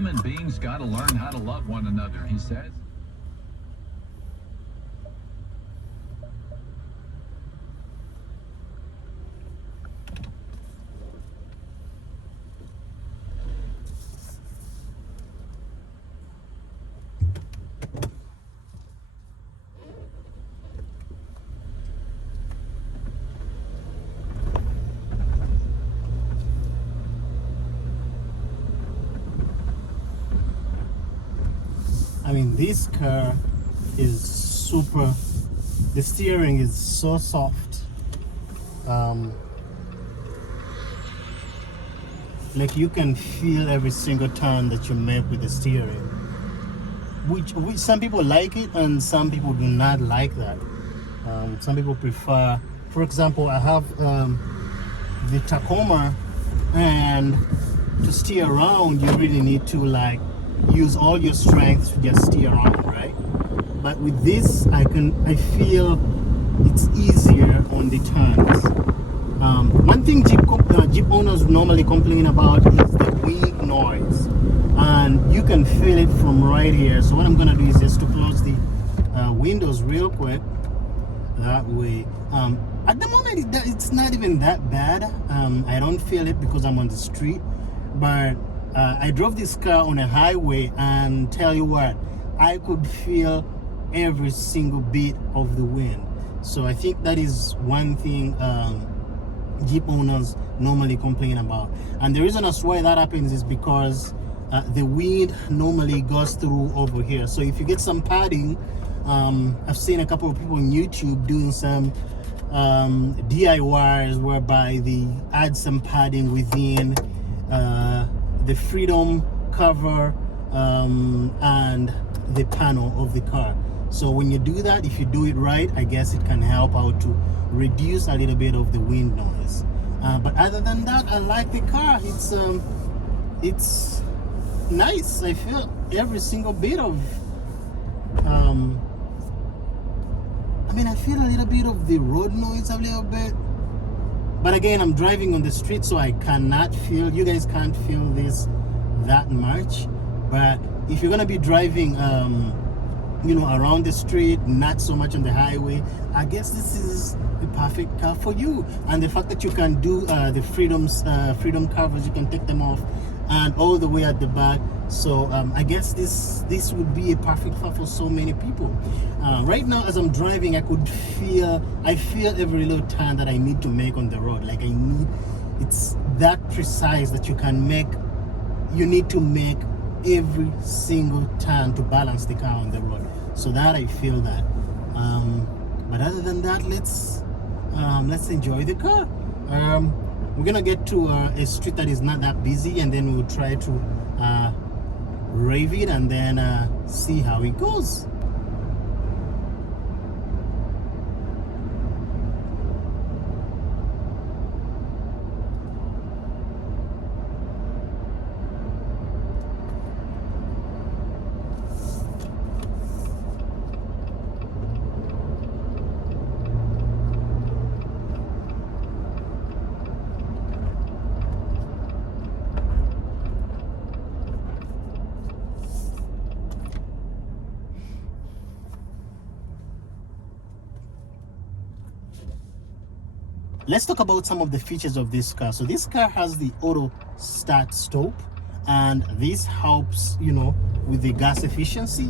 human beings gotta learn how to love one another, he says. I mean, this car is super, the steering is so soft. Like you can feel every single turn that you make with the steering. Which some people like it and some people do not like that. Some people prefer, for example, I have the Tacoma, and to steer around you really need to like use all your strength to just steer around, right? But with this I feel it's easier on the turns. One thing Jeep owners normally complain about is the wind noise, and you can feel it from right here. So what I'm gonna do is just to close the windows real quick, that way. At the moment it's not even that bad. I don't feel it because I'm on the street, but I drove this car on a highway, and tell you what, I could feel every single bit of the wind. So I think that is one thing Jeep owners normally complain about. And the reason as why that happens is because the wind normally goes through over here. So if you get some padding, I've seen a couple of people on YouTube doing some DIYs whereby they add some padding within the freedom cover and the panel of the car. So when you do that, if you do it right, I guess it can help out to reduce a little bit of the wind noise. But other than that, I like the car. It's nice. I feel every single bit of I feel a little bit of the road noise a little bit. But again, I'm driving on the street, so I cannot feel, you guys can't feel this that much. But if you're gonna be driving around the street, not so much on the highway, I guess this is the perfect car for you. And the fact that you can do the freedom covers, you can take them off, and all the way at the back. So I guess this would be a perfect car for so many people. Right now as I'm driving, I feel every little turn that I need to make on the road. Like it's that precise that you need to make every single turn to balance the car on the road. So that I feel that. But other than that, let's enjoy the car. We're gonna get to a street that is not that busy, and then we'll try to rave it and then see how it goes. Let's talk about some of the features of this car. So this car has the auto start stop, and this helps with the gas efficiency.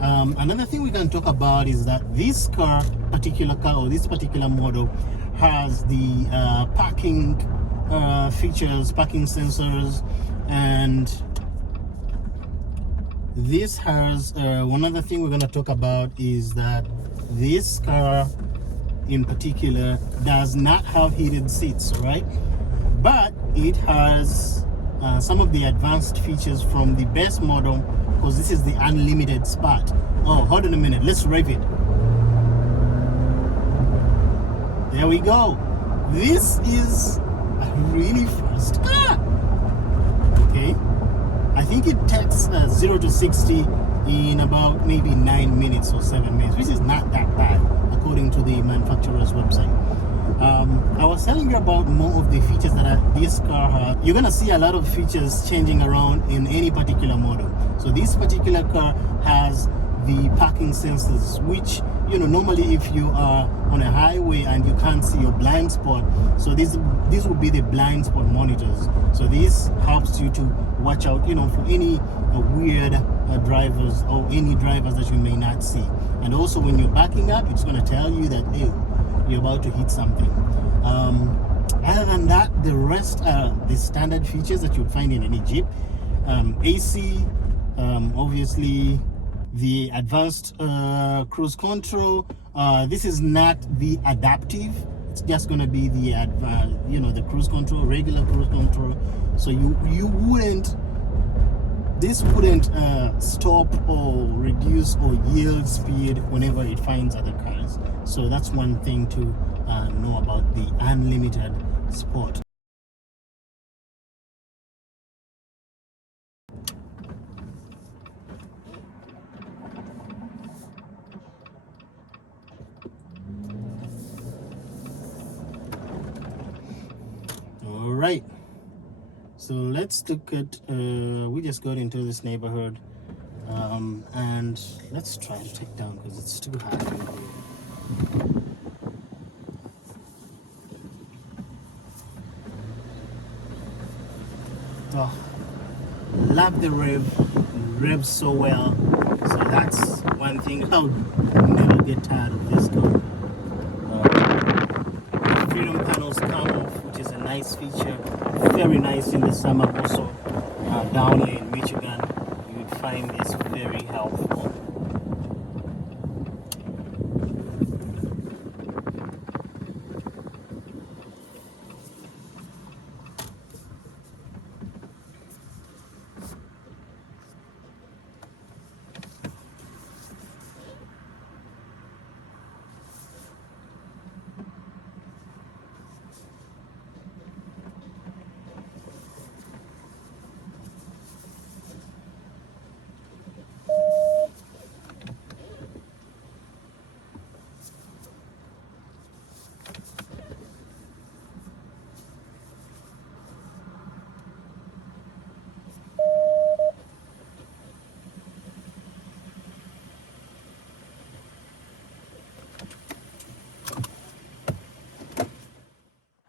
Another thing we can talk about is that this particular car or this particular model has the parking features, parking sensors, and this has one other thing we're going to talk about is that this car in particular does not have heated seats, right? But it has some of the advanced features from the base model, because this is the Unlimited Sport. Oh, hold on a minute, let's rev it. There we go. This is a really fast car. Okay, I think it takes 0 to 60 in about maybe 9 minutes or 7 minutes, which is not that bad according to the manufacturer's website. I was telling you about more of the features that this car has. You're gonna see a lot of features changing around in any particular model. So this particular car has the parking sensors, which, you know, normally if you are on a highway and you can't see your blind spot, so this will be the blind spot monitors. So this helps you to watch out, you know, for any weird drivers or any drivers that you may not see. And also when you're backing up, it's going to tell you that, hey, you're about to hit something. Other than that, the rest are the standard features that you'd find in any Jeep. AC, obviously the advanced cruise control. This is not the adaptive. It's just going to be the you know, the cruise control, regular cruise control. So this wouldn't stop or reduce or yield speed whenever it finds other cars. So that's one thing to know about the Unlimited Sport. All right, so let's look at we just got into this neighborhood, and let's try to take down because it's too high over here. Oh, love the rev so well. So that's one thing I'll never get tired of this car. Freedom panels come off, which is a nice feature. Very nice in the summer also down here.